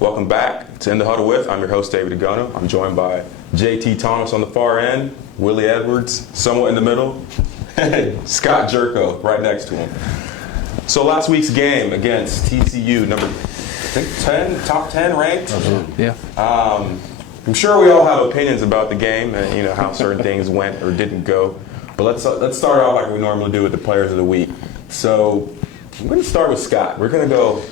Welcome back to In the Huddle With. I'm your host, David Igono. I'm joined by JT Thomas on the far end, Willie Edwards somewhat in the middle, Scott Gyorko right next to him. So last week's game against TCU, number, I think 10, top 10 ranked. Yeah. I'm sure we all have opinions about the game and how certain things went or didn't go. But let's start off like we normally do with the players of the week. So I'm going to start with Scott. We're going to go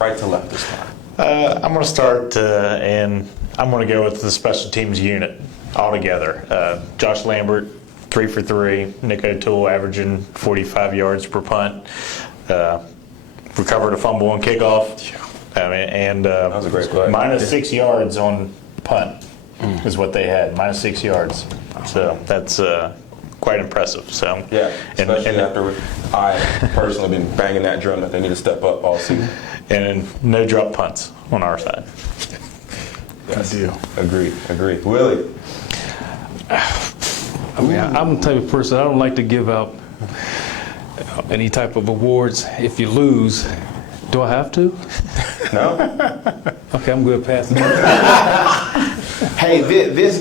right to left this time. I'm going to start, and I'm going to go with the special teams unit altogether. Josh Lambert, 3 for 3. Nick O'Toole averaging 45 yards per punt. Recovered a fumble on kickoff. That was a great play. Minus 6 yards on punt is what they had. Minus 6 yards. So that's quite impressive. So yeah, especially after I personally been banging that drum that they need to step up all season. And no drop punts on our side. Yes. Agree. Willie? I'm the type of person, I don't like to give out any type of awards if you lose. Do I have to? No? Okay, I'm good passing it. Hey, this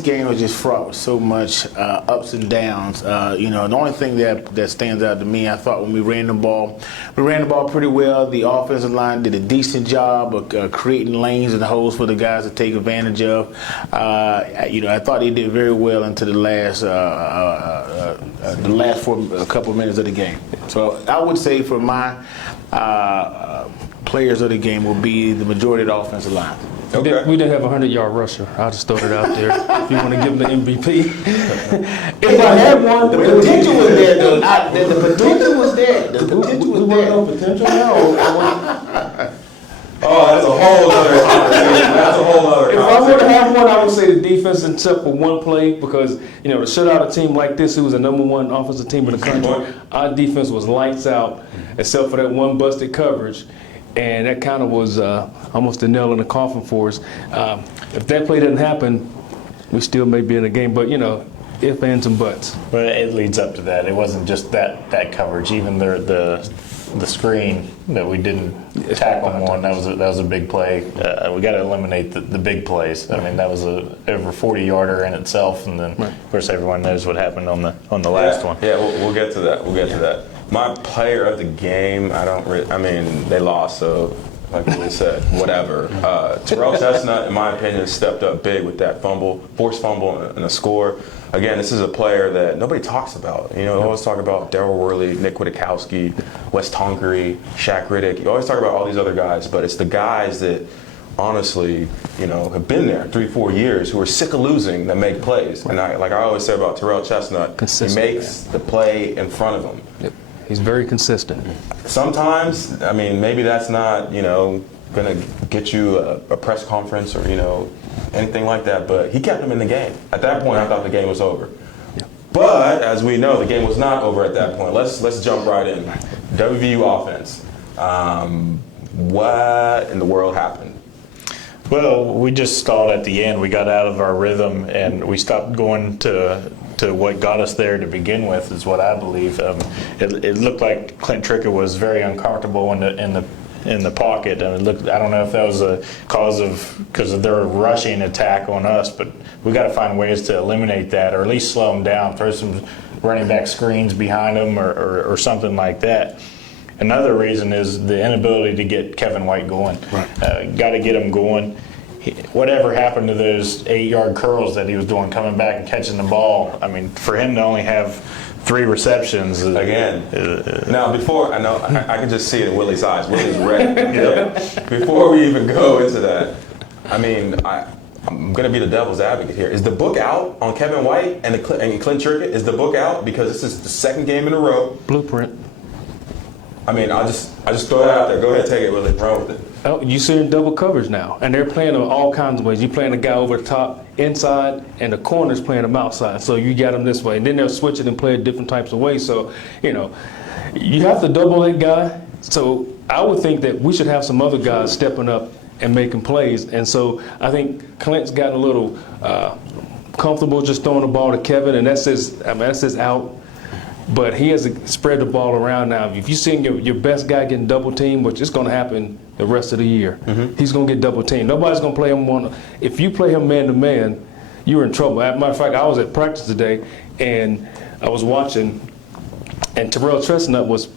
game was just fraught with so much ups and downs. The only thing that stands out to me, I thought when we ran the ball pretty well. The offensive line did a decent job of creating lanes and holes for the guys to take advantage of. I thought they did very well into the last for a couple of minutes of the game. So I would say for my players of the game will be the majority of the offensive line. Okay. We didn't have a 100-yard rusher. I'll just throw it out there. If you want to give him the MVP. If I had one, the potential was there, though. The potential was there. The potential was there. No potential now. Oh, that's a whole other conversation. That's a whole other If I were to have one, I would say the defense, except for one play, because to shut out a team like this, who was the #1 offensive team in the country, our defense was lights out, except for that one busted coverage. And that kind of was almost a nail in the coffin for us. If that play didn't happen, we still may be in the game. But, if, ands, and buts. But it leads up to that. It wasn't just that coverage. Even the screen that we didn't tackle him on, that was a big play. We got to eliminate the big plays. I mean, that was a over 40-yarder in itself. And then, of course, everyone knows what happened on the last one. Yeah, we'll get to that. We'll get to that. My player of the game, they lost, so like we said, whatever. Terrell Chestnut, in my opinion, stepped up big with that forced fumble and a score. Again, this is a player that nobody talks about. They always talk about Darryl Worley, Nick Witakowski, Wes Tonkery, Shaq Riddick. You always talk about all these other guys, but it's the guys that honestly, have been there 3-4 years who are sick of losing that make plays. And I always say about Terrell Chestnut, he makes the play in front of him. Yep. He's very consistent. Sometimes, maybe that's not, going to get you a press conference or, anything like that, but he kept him in the game. At that point, I thought the game was over. Yeah. But, as we know, the game was not over at that point. Let's jump right in. WVU offense. What in the world happened? Well, we just stalled at the end. We got out of our rhythm, and we stopped going to what got us there to begin with, is what I believe. It looked like Clint Trickett was very uncomfortable in the pocket, and I don't know if that was a cause because of their rushing attack on us, but we got to find ways to eliminate that, or at least slow them down, throw some running back screens behind them, or something like that. Another reason is the inability to get Kevin White going. Right. Got to get him going. Whatever happened to those 8-yard curls that he was doing, coming back and catching the ball? For him to only have 3 receptions. Again. Now, before, I can just see it in Willie's eyes. Willie's red. Okay? Before we even go into that, I'm going to be the devil's advocate here. Is the book out on Kevin White and Clint Trickett? Is the book out? Because this is the second game in a row. Blueprint. I just throw it out there. Go ahead, take it, Willie. Run with it. Oh, you see in double coverage now, and they're playing them all kinds of ways. You're playing a guy over the top, inside, and the corner's playing them outside. So you got them this way, and then they'll switch it and play it different types of ways. So, you have to double that guy. So I would think that we should have some other guys stepping up and making plays. And so I think Clint's gotten a little comfortable just throwing the ball to Kevin, and that says out. But he has to spread the ball around now. If you see your best guy getting double teamed, which is going to happen the rest of the year, he's going to get double teamed. Nobody's going to play him one. If you play him man to man, you're in trouble. As a matter of fact, I was at practice today, and I was watching, and Terrell Chestnut was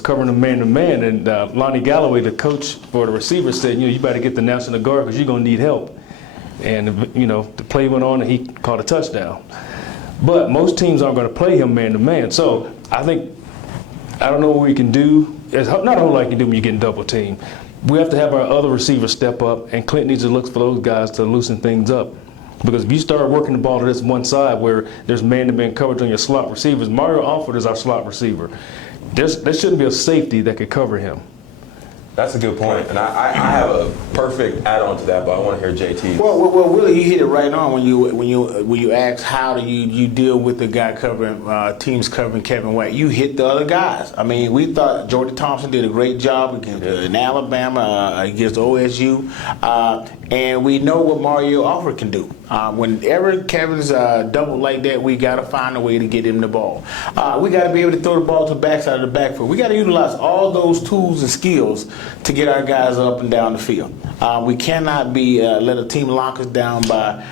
covering him man to man, and Lonnie Galloway, the coach for the receiver, said, you better get the National Guard because you're going to need help. And the play went on, and he caught a touchdown. But most teams aren't going to play him man to man. So I don't know what we can do. There's not a whole lot you can do when you're getting double teamed. We have to have our other receivers step up, and Clint needs to look for those guys to loosen things up. Because if you start working the ball to this one side where there's man-to-man coverage on your slot receivers, Mario Alford is our slot receiver. There shouldn't be a safety that could cover him. That's a good point, and I have a perfect add-on to that, but I want to hear JT. Well, Willie, you hit it right on when you ask how do you deal with the guy covering teams covering Kevin White. You hit the other guys. I mean, we thought Jordan Thompson did a great job in Alabama against OSU, and we know what Mario Alford can do. Whenever Kevin's doubled like that, we got to find a way to get him the ball. We got to be able to throw the ball to the backside of the backfield. We got to utilize all those tools and skills to get our guys up and down the field. We cannot let a team lock us down by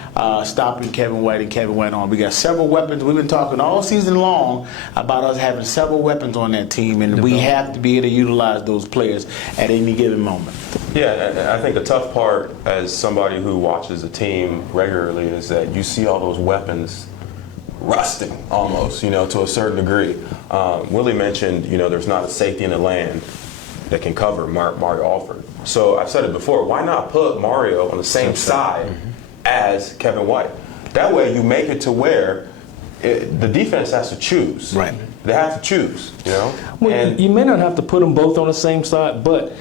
stopping Kevin White and Kevin White on. We got several weapons. We've been talking all season long about us having several weapons on that team, and we have to be able to utilize those players at any given moment. Yeah, and I think the tough part as somebody who watches a team regularly is that you see all those weapons rusting almost, to a certain degree. Willie mentioned, there's not a safety in the land that can cover Mario Alford. So I've said it before, why not put Mario on the same side as Kevin White? That way you make it to where the defense has to choose. Right. They have to choose, Well, and you may not have to put them both on the same side, but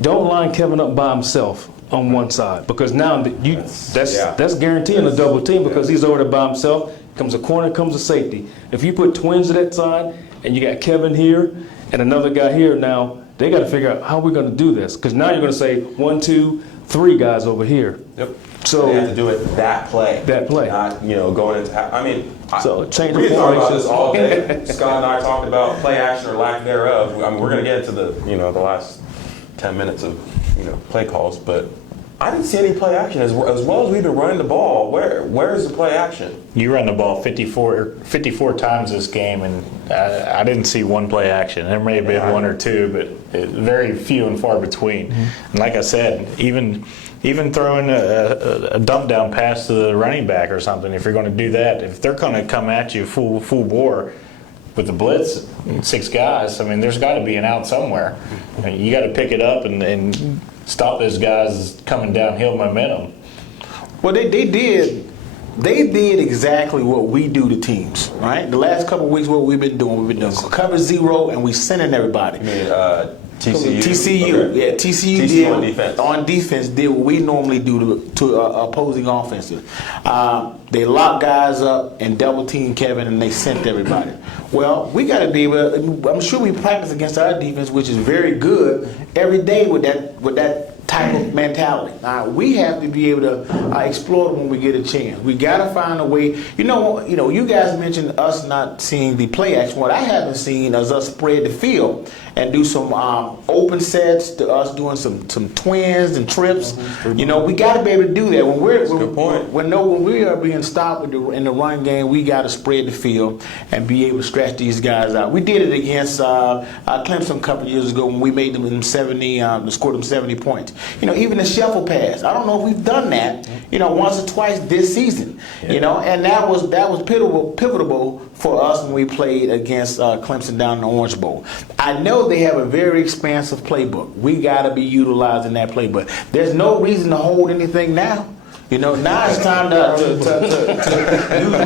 don't line Kevin up by himself on one side, because now that's guaranteeing a double team because he's over there by himself. Comes a corner, comes a safety. If you put twins to that side and you got Kevin here and another guy here, now they got to figure out how we're going to do this, because now you're going to say 1, 2, 3 guys over here. Yep. So they have to do it that play. Not, going into. So change we the can talk about formation. this all day. Scott and I talked about play action or lack thereof. We're going to get into the last 10 minutes of play calls, but I didn't see any play action as well as we've been running the ball. Where is the play action? You ran the ball 54 times this game, and I didn't see one play action. There may have been one or two, but very few and far between. And like I said, even throwing a dump down pass to the running back or something, if you're going to do that, if they're going to come at you full bore with the blitz, 6 guys, I mean, there's got to be an out somewhere. I mean, you got to pick it up and stop those guys coming downhill momentum. Well, they did exactly what we do to teams, right? The last couple of weeks, what we've been doing cover zero, and we sending everybody. You mean TCU? TCU, okay. yeah. TCU did on defense did what we normally do to opposing offenses. They lock guys up and double team Kevin, and they sent everybody. Well, we got to be able. I'm sure we practice against our defense, which is very good, every day with that type of mentality. We have to be able to explore it when we get a chance. We got to find a way. You guys mentioned us not seeing the play action. What I haven't seen is us spread the field and do some open sets, to us doing some twins and trips. We got to be able to do that. When we are being stopped in the run game, we got to spread the field and be able to stretch these guys out. We did it against Clemson a couple of years ago when we made them 70, scored them 70 points. Even the shuffle pass. I don't know if we've done that, once or twice this season. And that was pivotal for us when we played against Clemson down in the Orange Bowl. I know they have a very expansive playbook. We got to be utilizing that playbook. There's no reason to hold anything now. Now it's time to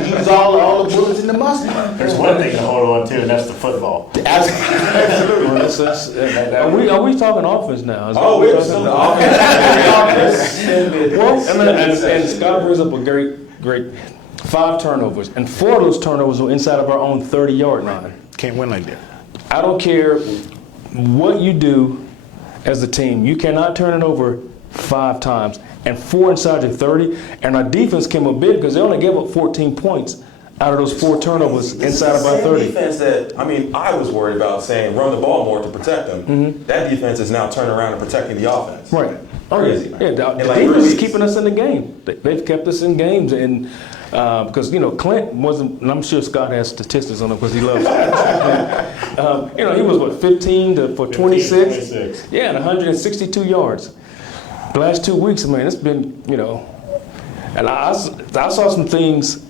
use all the bullets in the muscle. There's one thing to hold on to, and that's the football. Absolutely. Are we talking offense now? We're still offense. And Scott brings up a great 5 turnovers, and 4 of those turnovers were inside of our own 30-yard line. Can't win like that. I don't care what you do as a team. You cannot turn it over 5 times and 4 inside your 30. And our defense came up big because they only gave up 14 points out of those 4 turnovers This inside is the about same 30. defense that, I mean, I was worried about saying run the ball more to protect them. That defense is now turning around and protecting the offense. Right. Crazy. Yeah, the In like 3 defense is weeks. keeping us in the game. They've kept us in games, and because Clint wasn't, and I'm sure Scott has statistics on him because he loves it. He was what 15 for 26. 26. Yeah, and 162 yards. The last 2 weeks, man, it's been and I saw some things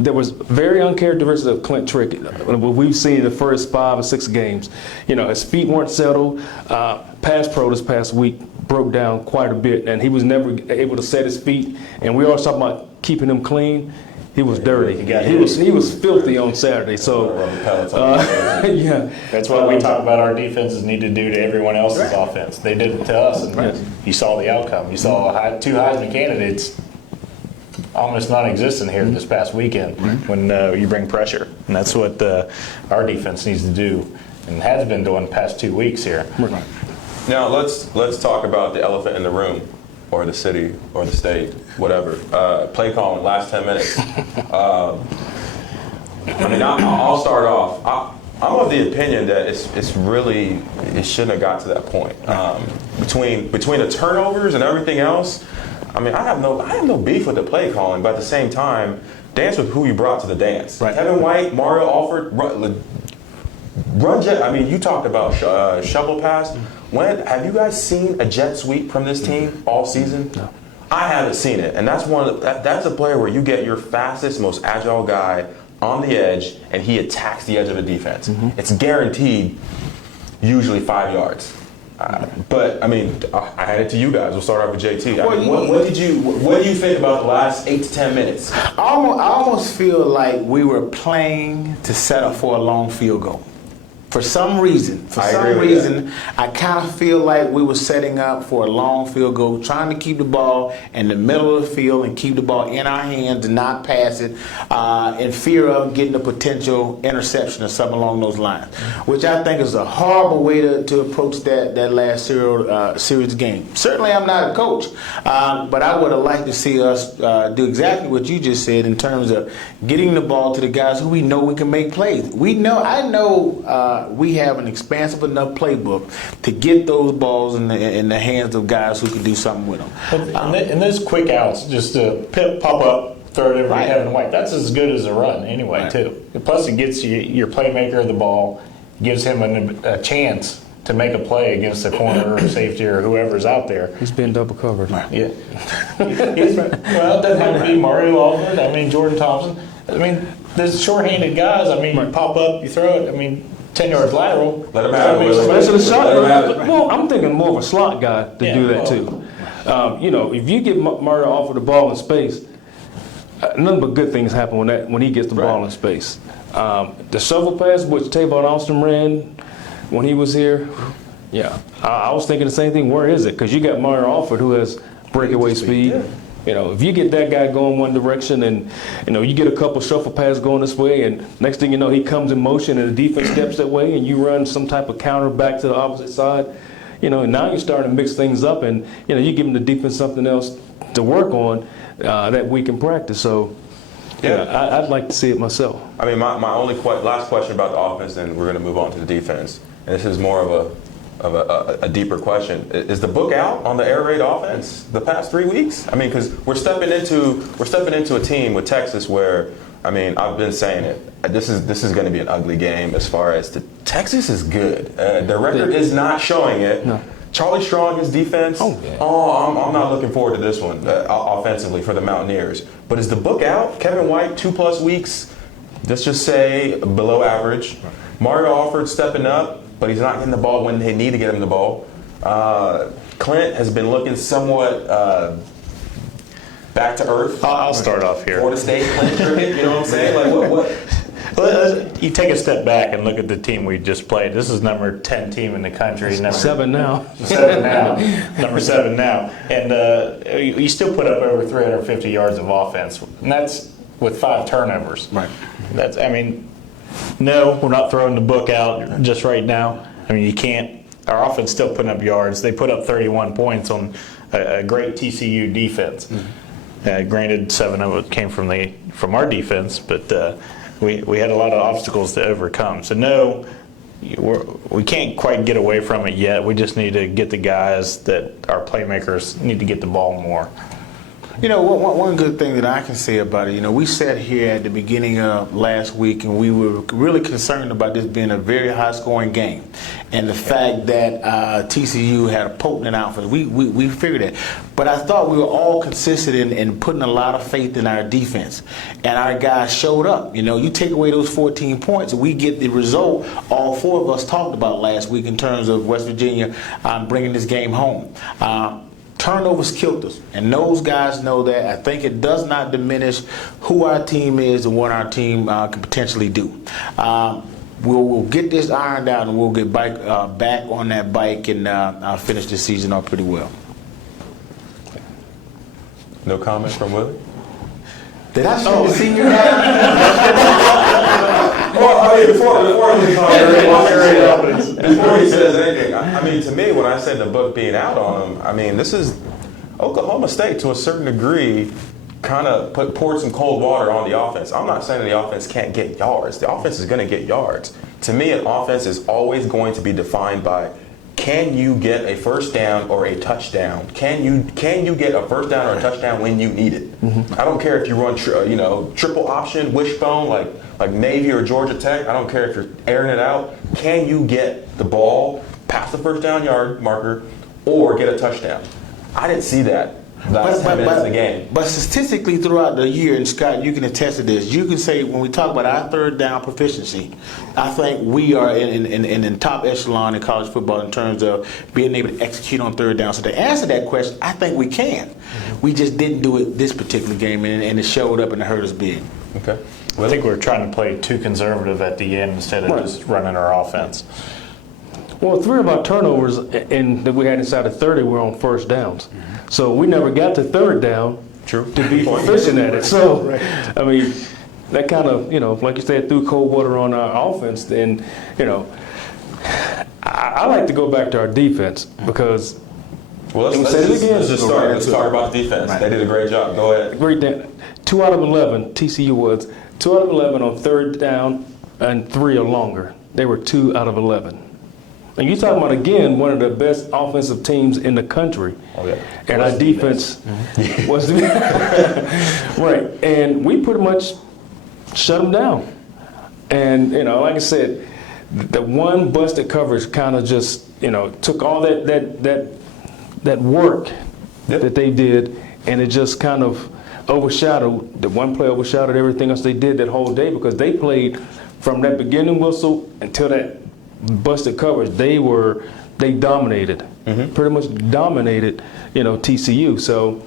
that was very uncharacteristic of Clint Trickett. What we've seen in the first 5 or 6 games. His feet weren't settled. Pass pro this past week broke down quite a bit, and he was never able to set his feet. And we always talk about keeping him clean. He was dirty. He was filthy on Saturday. So yeah, That's what we talk about our defenses need to do to everyone else's offense. They did it to us, and you saw the outcome. You saw 2 Heisman candidates almost non-existent here this past weekend when you bring pressure. And that's what our defense needs to do and has been doing the past 2 weeks here. Now let's talk about the elephant in the room, or the city, or the state, whatever. Play calling last 10 minutes. I'll start off. I'm of the opinion that it shouldn't have got to that point. Between the turnovers and everything else, I have no beef with the play calling, but at the same time, dance with who you brought to the dance. Right. Kevin White, Mario Alford, run jet. you talked about shovel pass. Have you guys seen a jet sweep from this team all season? No. I haven't seen it, and that's a player where you get your fastest, most agile guy on the edge, and he attacks the edge of the defense. It's guaranteed, usually 5 yards. But I had it to you guys. We'll start off with JT. What do you think about the last 8 to 10 minutes? I almost feel like we were playing to set up for a long field goal. For some reason, I kind of feel like we were setting up for a long field goal, trying to keep the ball in the middle of the field and keep the ball in our hands and not pass it in fear of getting a potential interception or something along those lines, which I think is a horrible way to approach that last series game. Certainly I'm not a coach, but I would have liked to see us do exactly what you just said in terms of getting the ball to the guys who we know we can make plays. I know we have an expansive enough playbook to get those balls in the hands of guys who can do something with them. And those quick outs, just to pop up, throw it over to Kevin White, that's as good as a run anyway, too. Plus, it gets your playmaker the ball, gives him a chance to make a play against the corner or safety or whoever's out there. He's been double covered. Yeah. Well, it doesn't have to be Mario Alford. Jordan Thompson. There's short-handed guys. You pop up, you throw it. 10 yards lateral. Let him have it. Especially the shot. Let him have it. Well, I'm thinking more of a slot guy to do that too. If you get Mario Alford the ball in space, nothing but good things happen when he gets the ball in space. The shovel pass, which Tavon Austin ran when he was here, I was thinking the same thing. Where is it? Because you got Mario Alford who has breakaway speed. If you get that guy going one direction and, you get a couple shuffle passes going this way and next thing you know, he comes in motion and the defense steps that way and you run some type of counter back to the opposite side, and now you're starting to mix things up and, you give them the defense something else to work on that we can practice. So, I'd like to see it myself. My only last question about the offense, and we're going to move on to the defense. And this is more of a deeper question. Is the book out on the air raid offense the past 3 weeks? Because we're stepping into a team with Texas where, I've been saying it. This is going to be an ugly game as far as Texas is good. Their record is not showing it. No. Charlie Strong, his defense. I'm not looking forward to this one offensively for the Mountaineers. But is the book out? Kevin White, 2+ weeks. Let's just say below average. Mario Alford stepping up, but he's not getting the ball when they need to get him the ball. Clint has been looking somewhat back to earth. I'll start off here. Florida State, Clint cricket, you know what I'm saying? What? Well, you take a step back and look at the team we just played. This is number 10 team in the country. Number 7 now. Number 7 now. And you still put up over 350 yards of offense. And that's with 5 turnovers. Right. No, we're not throwing the book out just right now. You can't. Our offense still putting up yards. They put up 31 points on a great TCU defense. Granted, 7 of it came from our defense, but we had a lot of obstacles to overcome. So no, we can't quite get away from it yet. We just need to get the guys that our playmakers need to get the ball more. You know, one good thing that I can say about it, you know, we sat here at the beginning of last week and we were really concerned about this being a very high-scoring game. And the fact that TCU had a potent outfit, we figured that. But I thought we were all consistent in putting a lot of faith in our defense. And our guys showed up. You know, you take away those 14 points and we get the result all 4 of us talked about last week in terms of West Virginia bringing this game home. Turnovers killed us, and those guys know that. I think it does not diminish who our team is and what our team can potentially do. We'll get this ironed out, and we'll get back on that bike and finish this season off pretty well. No comment from Willie? Did I say the senior Well, I mean, before he says anything, I mean, to me, when I said the book being out on him, I mean, this is Oklahoma State to a certain degree kind of poured some cold water on the offense. I'm not saying the offense can't get yards. The offense is going to get yards. To me, an offense is always going to be defined by, can you get a first down or a touchdown? Can you get a first down or a touchdown when you need it? Mm-hmm. I don't care if you run triple option, wishbone like Navy or Georgia Tech. I don't care if you're airing it out. Can you get the ball past the first down yard marker or get a touchdown? I didn't see that last 10 minutes of the game. But statistically throughout the year, and Scott, you can attest to this, you can say when we talk about our third down proficiency, I think we are in top echelon in college football in terms of being able to execute on third down. So to answer that question, I think we can. Mm-hmm. We just didn't do it this particular game, and it showed up and it hurt us big. Okay. I think we're trying to play too conservative at the end instead of just running our offense. Well, 3 of our turnovers that we had inside of 30 were on first downs. Mm-hmm. So we never got to third down to be proficient at it. So, I mean, that kind of, like you said, threw cold water on our offense. And, I like to go back to our defense because let's just talk about the defense. Right. They did a great job. Go ahead. Great. 2 out of 11, TCU was 2 out of 11 on third down and 3 or longer. They were 2 out of 11. And you're talking about, again, one of the best offensive teams in the country. Oh, yeah. And our defense was right. And we pretty much shut them down. And, like I said, the one busted coverage kind of just, took all that work that they did, and it just kind of overshadowed, the one play overshadowed everything else they did that whole day, because they played from that beginning whistle until that busted coverage. They dominated, pretty much dominated, TCU. So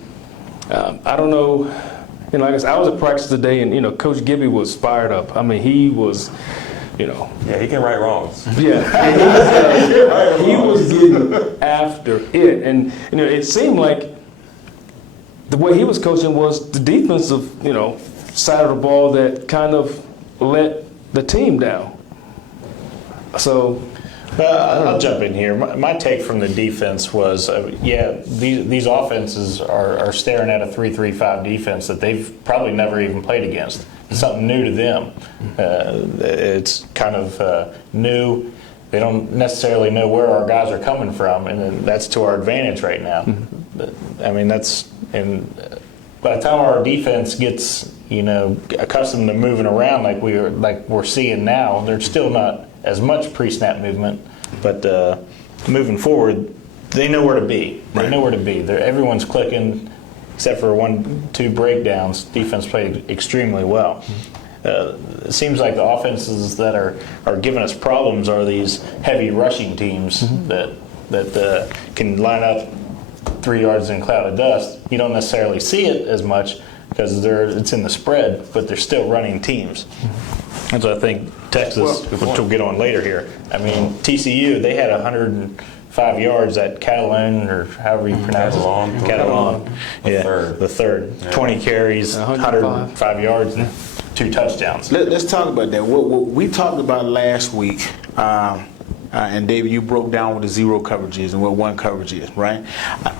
I don't know, like I said, I was at practice today, and Coach Gibby was fired up. I mean, he was, Yeah, he can right wrongs. Yeah, he was getting after it, and it seemed like the way he was coaching was the defensive, side of the ball that kind of let the team down. So, I'll jump in here. My take from the defense was, these offenses are staring at a 3-3-5 defense that they've probably never even played against. It's something new to them. It's kind of new. They don't necessarily know where our guys are coming from, and that's to our advantage right now. But, I mean, and by the time our defense gets accustomed to moving around like we're seeing now, there's still not as much pre-snap movement, but moving forward, they know where to be. They know where to be. Everyone's clicking, except for 1-2 breakdowns. Defense played extremely well. It seems like the offenses that are giving us problems are these heavy rushing teams that can line up 3 yards in a cloud of dust. You don't necessarily see it as much because it's in the spread, but they're still running teams. And so I think Texas, which we'll get on later here, I mean, TCU, they had 105 yards at Catalan, or however you pronounce it. Catalan. The third. Yeah. 20 carries, 105 yards, and 2 touchdowns. Let's talk about that. What we talked about last week, I and David, you broke down what the zero coverage is and what one coverage is, right?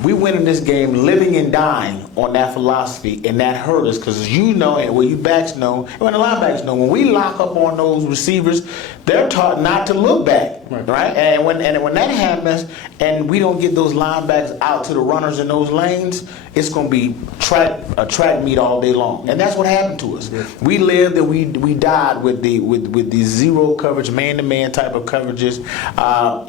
We went in this game living and dying on that philosophy, and that hurt us because you know, and you backs know, and when the linebackers know, when we lock up on those receivers, they're taught not to look back, right? And when that happens, and we don't get those linebackers out to the runners in those lanes, it's going to be a track meet all day long, and that's what happened to us. We lived and we died with the zero coverage, man-to-man type of coverages,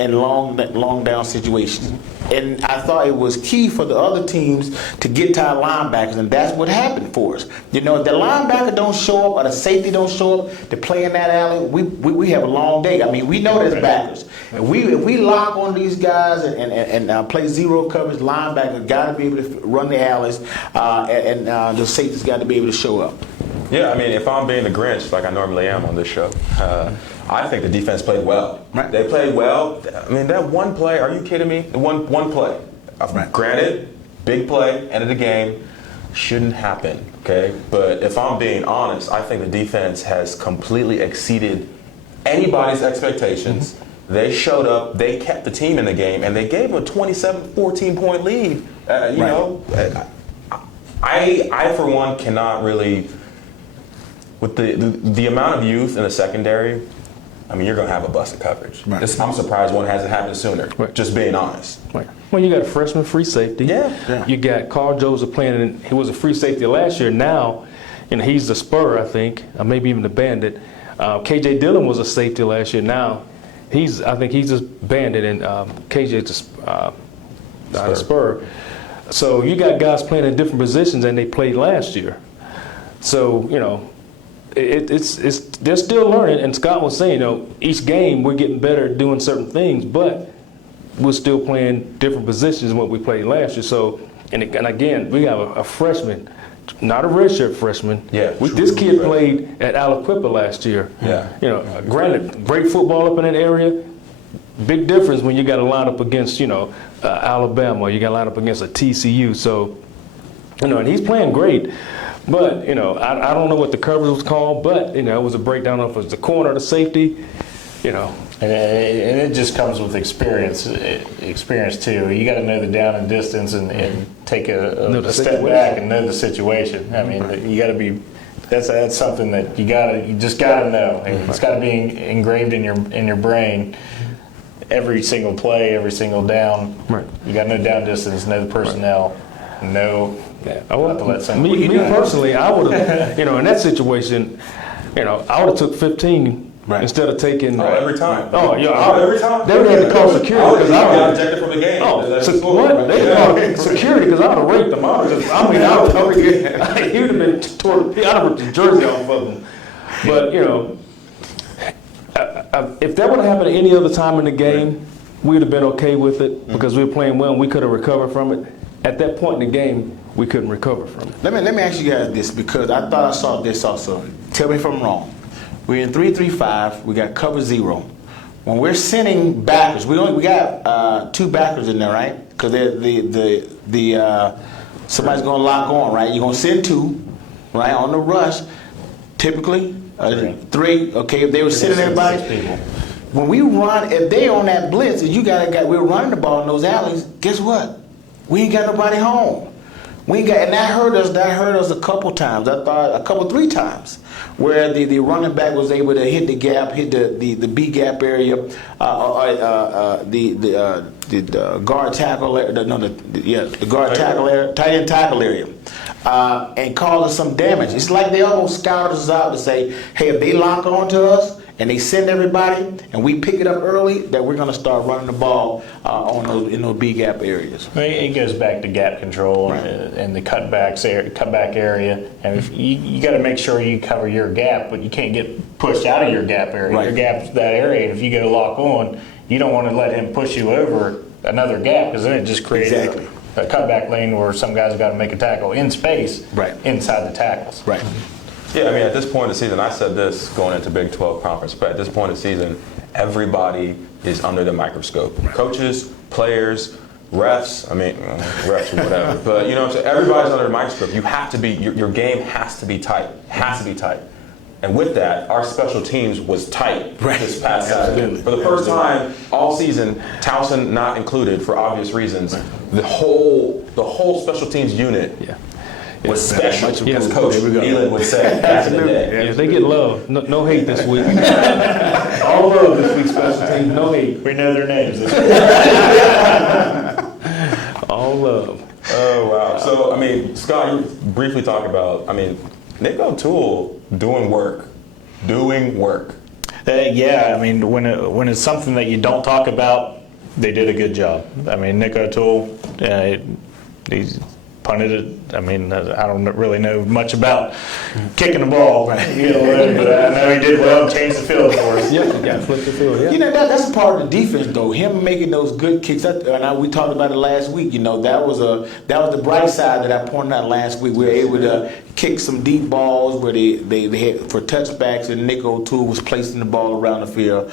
and long down situations. And I thought it was key for the other teams to get to our linebackers, and that's what happened for us. You know, if the linebacker don't show up or the safety don't show up to play in that alley, we have a long day. I mean, we know there's backers. If we lock on these guys and play zero coverage, linebackers got to be able to run the alleys, and the safety's got to be able to show up. Yeah, I mean, if I'm being the Grinch like I normally am on this show, I think the defense played well. Right. They played well. I mean, that one play, are you kidding me? One play. Right. Granted, big play, end of the game, shouldn't happen, okay? But if I'm being honest, I think the defense has completely exceeded anybody's expectations. Mm-hmm. They showed up, they kept the team in the game, and they gave them a 14-point lead. You know, I, for one, cannot really, with the amount of youth in the secondary, I mean, you're going to have a busted coverage. Right. I'm surprised one hasn't happened sooner, just being honest. Right. Well, you got a freshman free safety. Yeah. You got Carl Joseph playing, and he was a free safety last year. Now, he's the Spur, I think, or maybe even the Bandit. KJ Dillon was a safety last year. Now, I think he's a Bandit, and KJ's the Spur. So you got guys playing in different positions than they played last year. So, you know, they're still learning, and Scott was saying, each game we're getting better at doing certain things, but we're still playing different positions than what we played last year. So, and again, we have a freshman, not a redshirt freshman. Yeah, This kid played at Aliquippa last year. Yeah. Granted, great football up in that area. Big difference when you got to line up against, Alabama, or you got to line up against a TCU. So, and he's playing great. But, I don't know what the coverage was called, but, it was a breakdown of the corner, the safety, And it just comes with experience too. You got to know the down and distance and take a step back and know the situation. I mean, you got to be. That's something that you just gotta know. And it's got to be engraved in your brain. Every single play, every single down. Right. You got to know down distance, know the personnel, know. Yeah. Not to let somebody. Me personally, I would have, in that situation, I would have took 15. Right. Instead of taking every time. Every time. They would have to call security because I got ejected from the game. What? They called security because I would have raped them. I would have he would have been torn. I'd have ripped his jersey off of him. But if that would have happened any other time in the game, we'd have been okay with it because we were playing well and we could have recovered from it. At that point in the game, we couldn't recover from it. Let me ask you guys this, because I thought I saw this also. Tell me if I'm wrong. We're in 3-3-5. We got cover zero. When we're sending backers, we got two backers in there, right? Because somebody's going to lock on, right? You're going to send two, right, on the rush. Typically, three. Okay, if they were sending everybody. When we run, if they on that blitz, and we're running the ball in those alleys. Guess what? We ain't got nobody home. We ain't got, and that hurt us. That hurt us a couple times. I thought 3 times, where the running back was able to hit the gap, hit the B gap area, the guard tackle, the guard tackle area, tight end tackle area, and cause us some damage. It's like they almost scouted us out to say, hey, if they lock onto us and they send everybody, and we pick it up early, that we're going to start running the ball in those B gap areas. It goes back to gap control and the cutback area. And if you got to make sure you cover your gap, but you can't get pushed out of your gap area. Right. Your gap's that area, and if you go lock on, you don't want to let him push you over another gap, because then it just creates a cutback lane where some guys got to make a tackle in space inside the tackles. Right. Yeah, I mean, at this point in the season, I said this going into Big 12 conference, but at this point in the season, everybody is under the microscope. Coaches, players, refs, refs or whatever. But, so everybody's under the microscope. You have to be, your game has to be tight. Has to be tight. And with that, our special teams was tight this past Saturday. Absolutely. For the first time all season, Towson not included for obvious reasons. The whole special teams unit was special, Yes. as Coach Nealon would say back in the day. Yeah, they get love. No hate this week. All love this week, special teams. No hate. We know their names. All love. Oh, wow. So, I mean, Scott, you briefly talked about, Nick O'Toole doing work. Yeah, I mean, when it's something that you don't talk about, they did a good job. I mean, Nick O'Toole, he's punted it. I mean, I don't really know much about kicking the ball, but I know he did well, changed the field for us. Yep, you got to flip the field. Yeah. You know, that's part of the defense, though. Him making those good kicks. We talked about it last week. You know, that was the bright side that I pointed out last week. We were able to kick some deep balls where they had for touchbacks, and Nick O'Toole was placing the ball around the field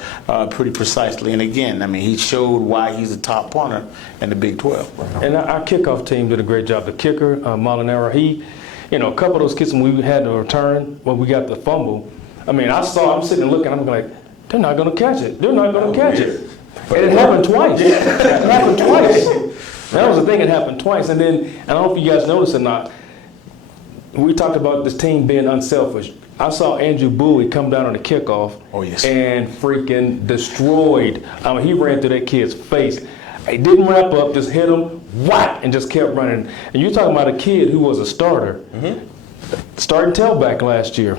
pretty precisely. And again, I mean, he showed why he's a top punter in the Big 12. And our kickoff team did a great job. The kicker, Molinaro, a couple of those kicks when we had to return, when we got the fumble. I mean, I'm sitting and looking, I'm like, they're not going to catch it. They're not going to catch it. And it happened twice. It happened twice. That was the thing, it happened twice. And then, I don't know if you guys noticed or not, we talked about this team being unselfish. I saw Andrew Bowie come down on the kickoff and freaking destroyed. He ran through that kid's face. He didn't wrap up, just hit him, whack, and just kept running. And you're talking about a kid who was a starter, starting tailback last year,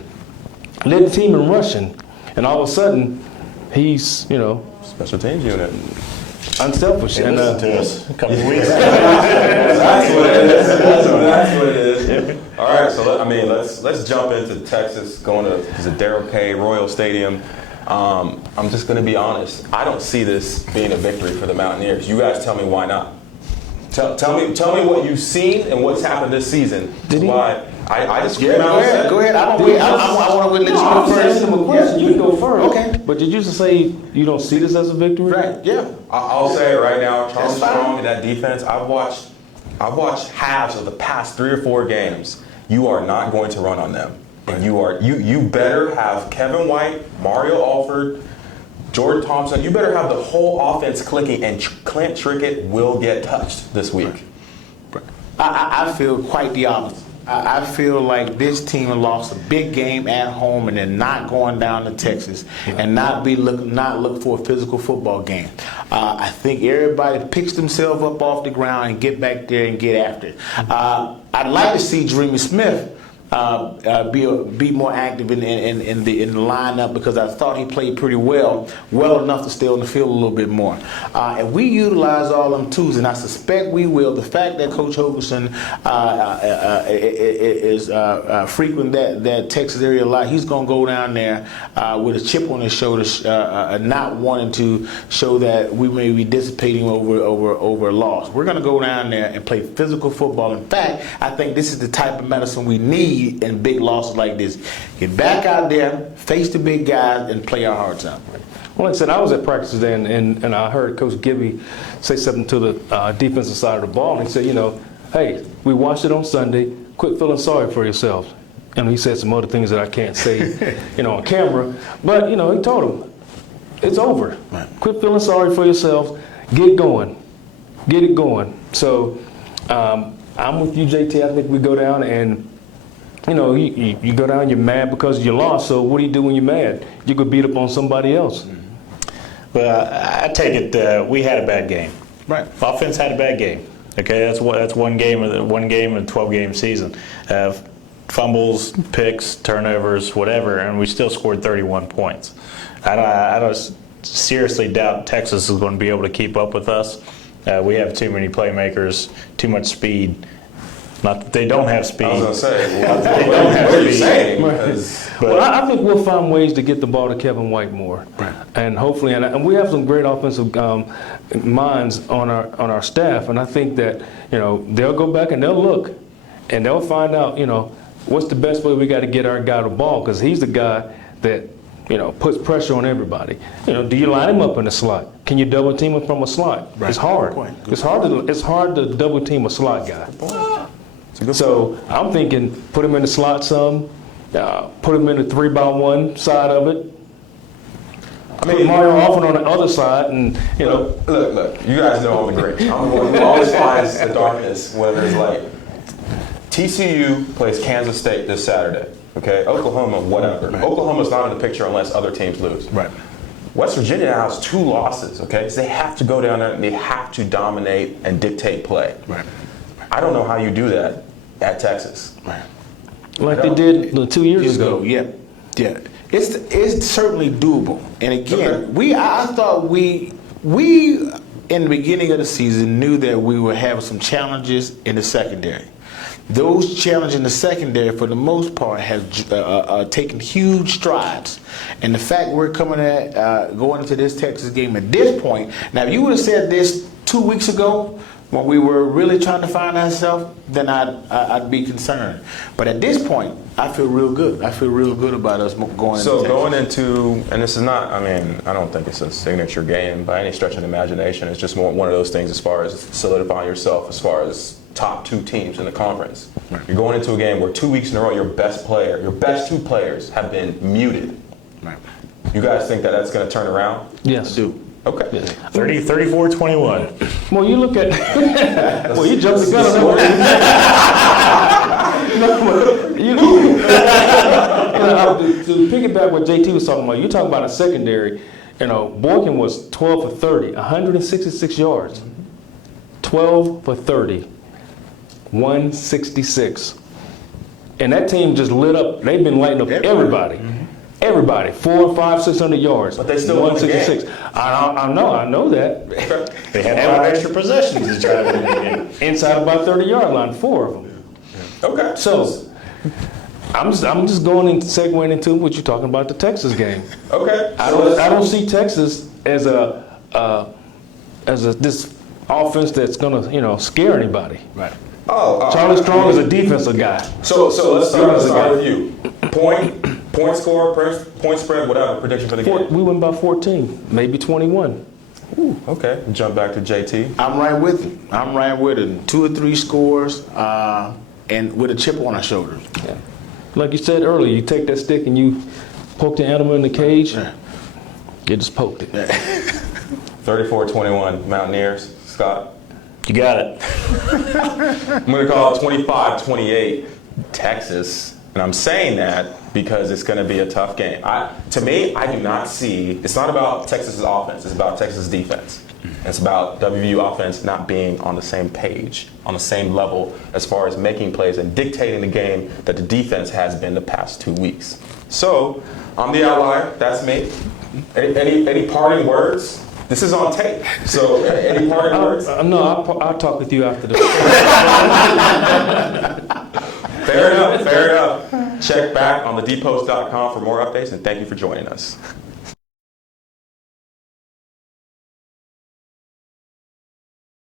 led the team in rushing, and all of a sudden, he's, Special teams unit. unselfish. They And listened to us a couple of weeks ago. That's what it is. That's what it is. All right, so let's jump into Texas, going to Darrell K. Royal Stadium. I'm just going to be honest. I don't see this being a victory for the Mountaineers. You guys tell me why not. Tell me what you've seen and what's happened this season. Why? I just Go ahead. I want to let you go first. Him a question. You can go first. Okay. But did you just say you don't see this as a victory? Right. Yeah. I'll say it right now. Charles That's fine. Strong and that defense. I've watched halves of the past 3 or 4 games. You are not going to run on them. And you better have Kevin White, Mario Alford, Jordan Thompson. You better have the whole offense clicking, and Clint Trickett will get touched this week. I feel quite the opposite. I feel like this team lost a big game at home, and they're not going down to Texas and not look for a physical football game. I think everybody picks themselves up off the ground and get back there and get after it. I'd like to see Jeremy Smith be more active in the lineup, because I thought he played pretty well enough to stay on the field a little bit more. And we utilize all them tools, and I suspect we will. The fact that Coach Hogerson is frequent that Texas area a lot, he's going to go down there with a chip on his shoulder, not wanting to show that we may be dissipating over a loss. We're going to go down there and play physical football. In fact, I think this is the type of medicine we need in big losses like this. Get back out there, face the big guys, and play our hearts out. Well, like I said, I was at practice today, and I heard Coach Gibby say something to the defensive side of the ball. And he said, hey, we watched it on Sunday. Quit feeling sorry for yourselves. And he said some other things that I can't say, on camera. But, he told them, it's over. Right. Quit feeling sorry for yourselves. Get going. Get it going. So I'm with you, JT. I think we go down and you go down, you're mad because you lost, so what do you do when you're mad? You could beat up on somebody else. Well, I take it we had a bad game. Right. Offense had a bad game. Okay, that's one game in a 12-game season. Fumbles, picks, turnovers, whatever, and we still scored 31 points. I don't seriously doubt Texas is going to be able to keep up with us. We have too many playmakers, too much speed. Not that they don't have speed. I was going to say, what are you saying? Well, I think we'll find ways to get the ball to Kevin White more. Right. And hopefully, and we have some great offensive minds on our staff, and I think that, they'll go back and they'll look, and they'll find out, what's the best way we got to get our guy the ball, because he's the guy that, puts pressure on everybody. Do you line him up in the slot? Can you double team him from a slot? Right. It's hard. It's hard to double team a slot guy. So I'm thinking, put him in the slot some, put him in the 3-by-1 side of it. I Put mean, Mario Offord on the other side, and look. You guys know I'm the Grinch. I'm the one who always finds the darkness when there's light. TCU plays Kansas State this Saturday. Okay, Oklahoma, whatever. Right. Oklahoma's not in the picture unless other teams lose. Right. West Virginia now has 2 losses. Okay, so they have to go down there and they have to dominate and dictate play. Right. I don't know how you do that at Texas. Right. like they did 2 years ago. Yeah. It's certainly doable. And again, Okay. I thought we in the beginning of the season knew that we were having some challenges in the secondary. Those challenges in the secondary, for the most part, have taken huge strides. And the fact we're coming at going into this Texas game at this point, now if you would have said this 2 weeks ago, when we were really trying to find ourselves, then I'd be concerned. But at this point, I feel real good. I feel real good about us going So into going Texas. into, and this is not, I mean, I don't think it's a signature game by any stretch of the imagination. It's just more one of those things as far as solidifying yourself as far as top 2 teams in the conference. Right. You're going into a game where 2 weeks in a row, your best 2 players have been muted. Right. You guys think that that's going to turn around? Yes. I do. Okay. 34-21. Well, you look at. Well, you jumped the gun on that one. To piggyback what JT was talking about, you talking about a secondary. Boykin was 12 for 30, 166 yards. 12 for 30, 166. And that team just lit up. They've been lighting up everybody. Everybody, 400, 500, 600 yards. But they still won the game. I know that. They had 5 extra possessions to try to win the game. Inside about 30-yard line, 4 of them. Okay. So I'm just going and segueing into what you're talking about, the Texas game. Okay. I don't see Texas as this offense that's gonna scare anybody. Right. Charlie Strong is a defensive guy. So let's start with you. Point score, point spread, whatever. Prediction for the game. We win by 14, maybe 21. Okay. Jump back to JT. I'm right with it. 2 or 3 scores, and with a chip on our shoulders. Yeah. Like you said earlier, you take that stick and you poke the animal in the cage. Yeah. You just poked it. 34-21 Mountaineers. Scott. You got it. I'm going to call it 25-28 Texas. And I'm saying that because it's going to be a tough game. To me, I do not see, it's not about Texas's offense, it's about Texas' defense. It's about WVU offense not being on the same page, on the same level as far as making plays and dictating the game that the defense has been the past 2 weeks. So, I'm the outlier, that's me. Any parting words? This is on tape. So, any parting words? No, I'll talk with you after this. Fair enough. Check back on thedpost.com for more updates, and thank you for joining us.